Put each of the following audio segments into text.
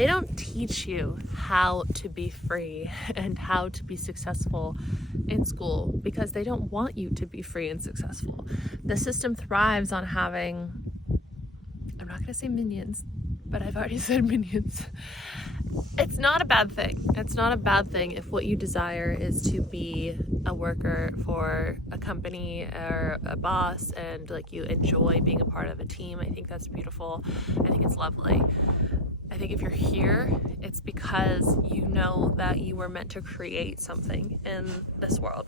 They don't teach you how to be free and how to be successful in school because they don't want you to be free and successful. The system thrives on having, I'm not going to say minions, but I've already said minions. It's not a bad thing. It's not a bad thing if what you desire is to be a worker for a company or a boss and like you enjoy being a part of a team. I think that's beautiful. I think it's lovely. I think if you're here, it's because you know that you were meant to create something in this world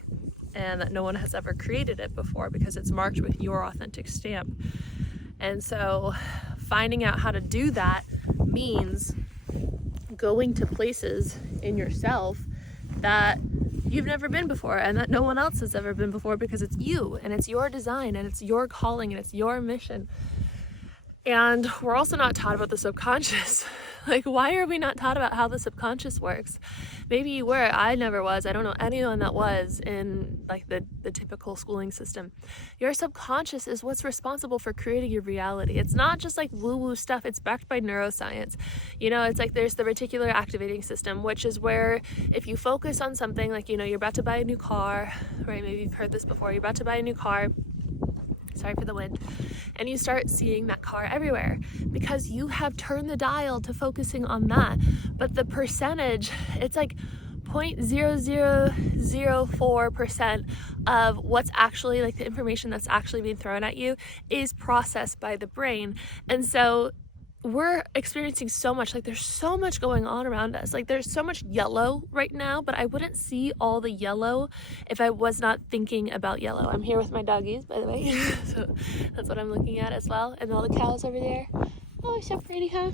and that no one has ever created it before because it's marked with your authentic stamp. And so finding out how to do that means going to places in yourself that you've never been before and that no one else has ever been before because it's you and it's your design and it's your calling and it's your mission. And we're also not taught about the subconscious. Like, why are we not taught about how the subconscious works? Maybe you were, I never was. I don't know anyone that was in like the typical schooling system. Your subconscious is what's responsible for creating your reality. It's not just like woo-woo stuff. It's backed by neuroscience. You know, it's like there's the reticular activating system, which is where if you focus on something like, you know, you're about to buy a new car, right? Maybe you've heard this before. You're about to buy a new car. Sorry for the wind. And you start seeing that car everywhere because you have turned the dial to focusing on that. But the percentage, it's like 0.0004% of what's actually like the information that's actually being thrown at you is processed by the brain. And so we're experiencing so much, like there's so much going on around us. Like there's so much yellow right now, but I wouldn't see all the yellow if I was not thinking about yellow. I'm here with my doggies, by the way. So that's what I'm looking at as well. And all the cows over there. Oh, so pretty, huh?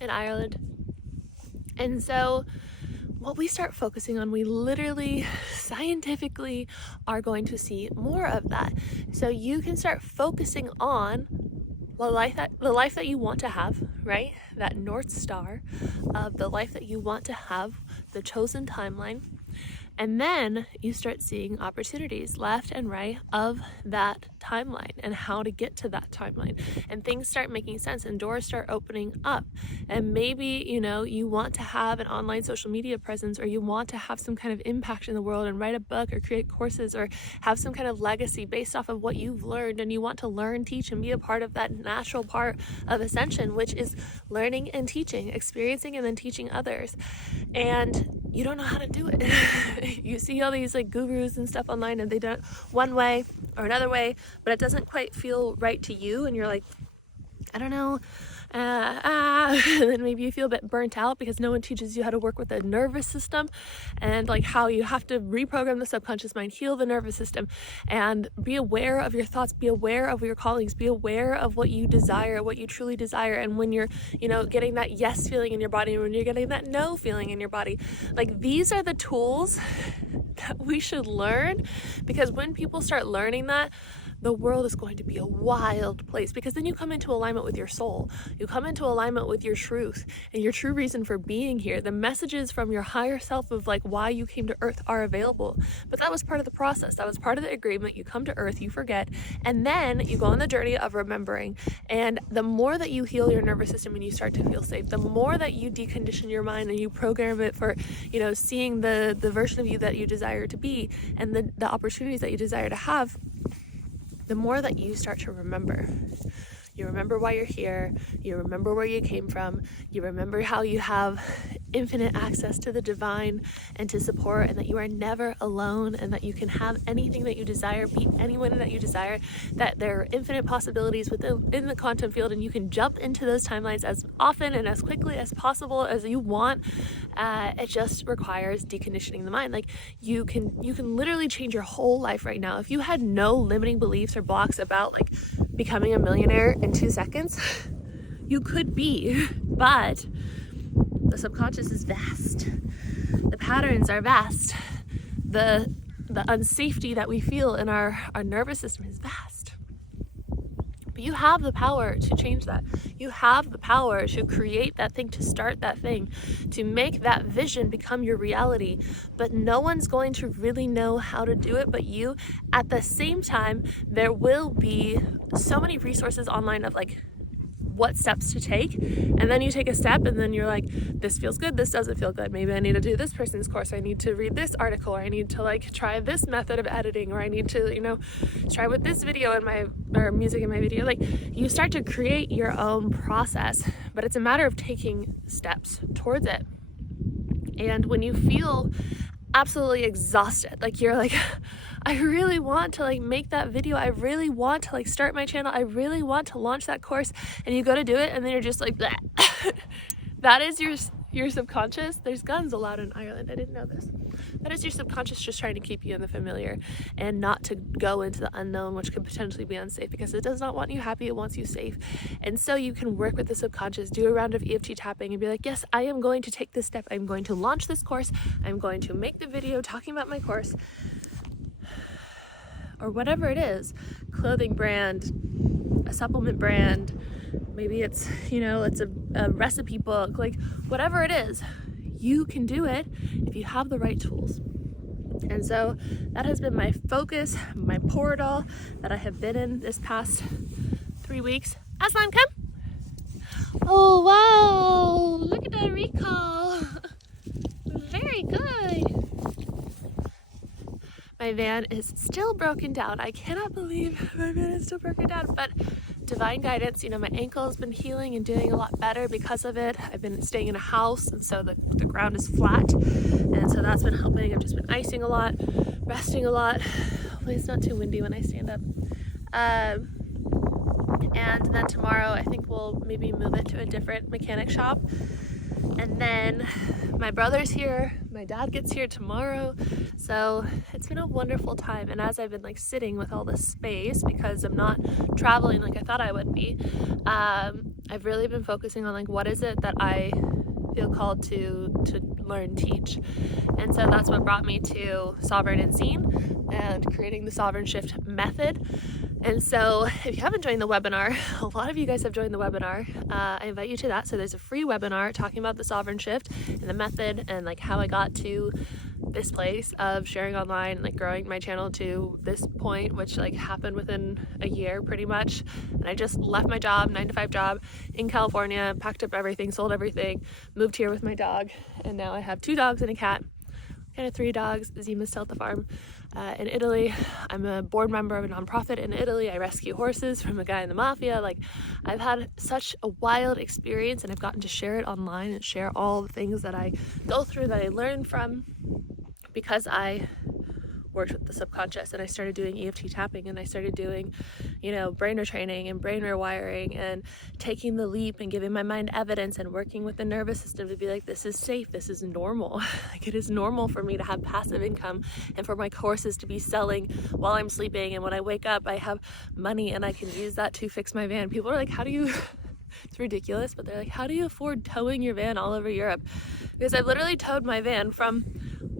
In Ireland. And so what we start focusing on, we literally scientifically are going to see more of that. So you can start focusing on the life that you want to have, right? That North Star of the life that you want to have, the chosen timeline. And then you start seeing opportunities left and right of that timeline and how to get to that timeline. And things start making sense and doors start opening up. And maybe, you know, you want to have an online social media presence or you want to have some kind of impact in the world and write a book or create courses or have some kind of legacy based off of what you've learned, and you want to learn, teach, and be a part of that natural part of ascension, which is learning and teaching, experiencing and then teaching others. And you don't know how to do it. You see all these like gurus and stuff online and they do it one way or another way, but it doesn't quite feel right to you and you're like, I don't know. And then maybe you feel a bit burnt out because no one teaches you how to work with the nervous system and like how you have to reprogram the subconscious mind, heal the nervous system, and be aware of your thoughts, be aware of your callings, be aware of what you desire, what you truly desire. And when you're, you know, getting that yes feeling in your body, and when you're getting that no feeling in your body, like these are the tools that we should learn, because when people start learning that, the world is going to be a wild place, because then you come into alignment with your soul. You come into alignment with your truth and your true reason for being here. The messages from your higher self of like why you came to earth are available. But that was part of the process. That was part of the agreement. You come to earth, you forget, and then you go on the journey of remembering. And the more that you heal your nervous system and you start to feel safe, the more that you decondition your mind and you program it for, you know, seeing the version of you that you desire to be and the opportunities that you desire to have, the more that you start to remember. You remember why you're here, you remember where you came from, you remember how you have infinite access to the divine and to support, and that you are never alone, and that you can have anything that you desire, be anyone that you desire, that there are infinite possibilities in the quantum field, and you can jump into those timelines as often and as quickly as possible as you want. It just requires deconditioning the mind. Like you can literally change your whole life right now. If you had no limiting beliefs or blocks about like becoming a millionaire in 2 seconds, you could be, but the subconscious is vast. The patterns are vast. The unsafety that we feel in our nervous system is vast. But you have the power to change that. You have the power to create that thing, to start that thing, to make that vision become your reality. But no one's going to really know how to do it but you. At the same time, there will be so many resources online of like what steps to take. And then you take a step and then you're like, this feels good, this doesn't feel good. Maybe I need to do this person's course, I need to read this article, or I need to like try this method of editing, or I need to, you know, try with this video in my, or music in my video. Like, you start to create your own process, but it's a matter of taking steps towards it. And when you feel absolutely exhausted, like you're like, I really want to like make that video, I really want to like start my channel, I really want to launch that course, and you go to do it and then you're just like bleh. That is your subconscious. There's guns allowed in Ireland, I didn't know this. That is your subconscious just trying to keep you in the familiar and not to go into the unknown, which could potentially be unsafe, because it does not want you happy, it wants you safe. And so you can work with the subconscious, do a round of EFT tapping and be like, yes, I am going to take this step, I'm going to launch this course, I'm going to make the video talking about my course, or whatever it is, clothing brand, a supplement brand, maybe it's, you know, it's a recipe book, like whatever it is, you can do it if you have the right tools. And so that has been my focus, my portal that I have been in this past 3 weeks. Aslan, come. Oh, wow. Look at that recall. Very good. My van is still broken down. I cannot believe my van is still broken down, but divine guidance, you know, my ankle has been healing and doing a lot better because of it. I've been staying in a house, and so the ground is flat, and so that's been helping. I've just been icing a lot, resting a lot. Hopefully it's not too windy when I stand up. And then tomorrow I think we'll maybe move it to a different mechanic shop. And then my brother's here, my dad gets here tomorrow. So it's been a wonderful time. And as I've been like sitting with all this space, because I'm not traveling like I thought I would be, I've really been focusing on like, what is it that I feel called to learn, teach. And so that's what brought me to Sovereign and Seen and creating the Sovereign Shift method. And so if you haven't joined the webinar, a lot of you guys have joined the webinar. I invite you to that. So there's a free webinar talking about the Sovereign Shift and the method and like how I got to this place of sharing online, like growing my channel to this point, which like happened within a year pretty much. And I just left my job, 9-to-5 job in California, packed up everything, sold everything, moved here with my dog. And now I have 2 dogs and a cat, kind of 3 dogs. Zima's still at the farm. In Italy, I'm a board member of a nonprofit in Italy. I rescue horses from a guy in the mafia. Like, I've had such a wild experience, and I've gotten to share it online and share all the things that I go through, that I learn from, because I worked with the subconscious and I started doing EFT tapping and I started doing, you know, brain retraining and brain rewiring and taking the leap and giving my mind evidence and working with the nervous system to be like, this is safe, this is normal. Like, it is normal for me to have passive income and for my courses to be selling while I'm sleeping, and when I wake up I have money and I can use that to fix my van. People are like, how do you it's ridiculous, but they're like, how do you afford towing your van all over Europe? Because I've literally towed my van from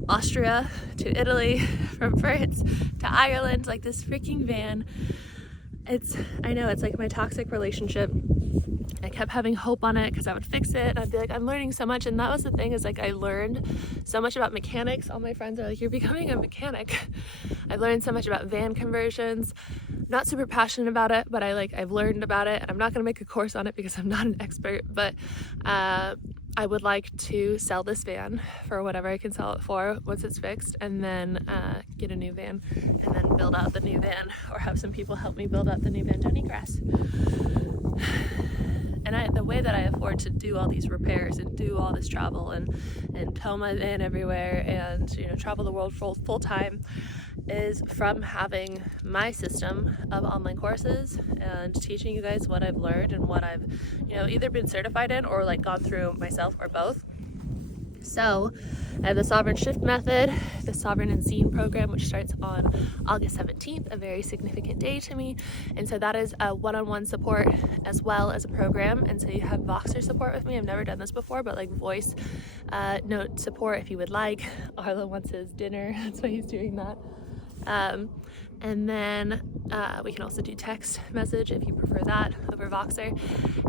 Austria to Italy, from France to Ireland, like this freaking van. I know it's like my toxic relationship. I kept having hope on it because I would fix it and I'd be like, I'm learning so much. And that was the thing, is like, I learned so much about mechanics. All my friends are like, you're becoming a mechanic. I've learned so much about van conversions. Not super passionate about it, but I've learned about it, and I'm not going to make a course on it because I'm not an expert, but I would like to sell this van for whatever I can sell it for once it's fixed, and then get a new van, and then build out the new van, or have some people help me build out the new van. Don't eat grass. And the way that I afford to do all these repairs and do all this travel and tow my van everywhere and, you know, travel the world full time is from having my system of online courses and teaching you guys what I've learned and what I've, you know, either been certified in or like gone through myself, or both. So I have the Sovereign Shift method, the Sovereign and Seen program, which starts on August 17th, a very significant day to me. And so that is a one-on-one support as well as a program. And so you have Voxer support with me. I've never done this before, but like voice note support if you would like. Arlo wants his dinner, that's why he's doing that. And then we can also do text message if you prefer that over Voxer.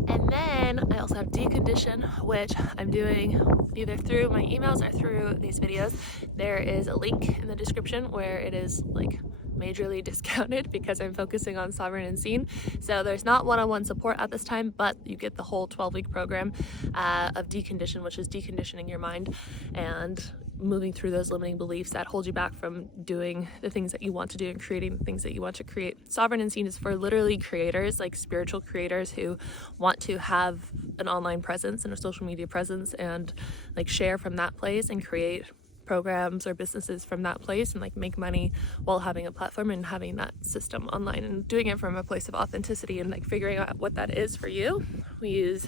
And then I also have decondition, which I'm doing either through my emails or through these videos. There is a link in the description where it is like majorly discounted because I'm focusing on sovereign and seen. So there's not one-on-one support at this time, but you get the whole 12-week program of decondition, which is deconditioning your mind and moving through those limiting beliefs that hold you back from doing the things that you want to do and creating the things that you want to create. Sovereign and seen is for literally creators, like spiritual creators who want to have an online presence and a social media presence and like share from that place and create programs or businesses from that place and like make money while having a platform and having that system online and doing it from a place of authenticity and like figuring out what that is for you. We use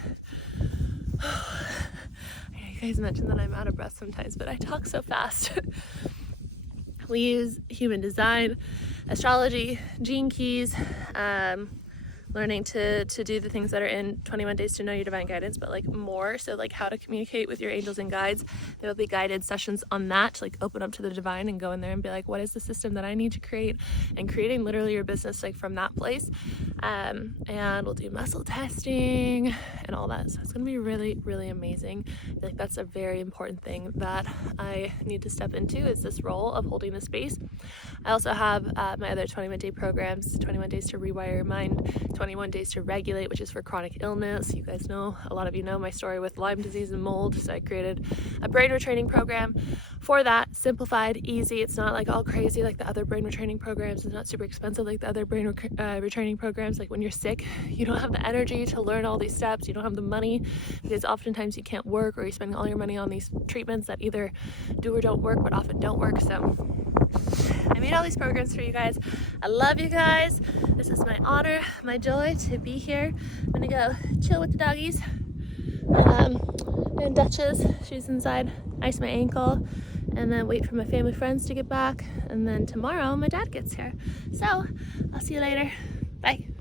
you guys mentioned that I'm out of breath sometimes, but I talk so fast. We use human design, astrology, gene keys, learning to do the things that are in 21 Days to Know Your Divine Guidance, but like more, so like how to communicate with your angels and guides. There will be guided sessions on that to like open up to the divine and go in there and be like, what is the system that I need to create, and creating literally your business like from that place. And we'll do muscle testing and all that, so it's gonna be really, really amazing. I feel like that's a very important thing that I need to step into, is this role of holding the space. I also have my other 21-day programs, 21 Days to Rewire Your Mind, 21 Days to Regulate, which is for chronic illness. You guys know, a lot of you know my story with Lyme disease and mold, so I created a brain retraining program for that, simplified, easy. It's not like all crazy like the other brain retraining programs. It's not super expensive like the other brain retraining programs. Like when you're sick, you don't have the energy to learn all these steps. You don't have the money because oftentimes you can't work, or you're spending all your money on these treatments that either do or don't work, but often don't work. So I made all these programs for you guys. I love you guys. This is my honor, my joy to be here. I'm gonna go chill with the doggies. And Duchess, she's inside, ice my ankle, and then wait for my family friends to get back. And then tomorrow my dad gets here. So I'll see you later. Bye.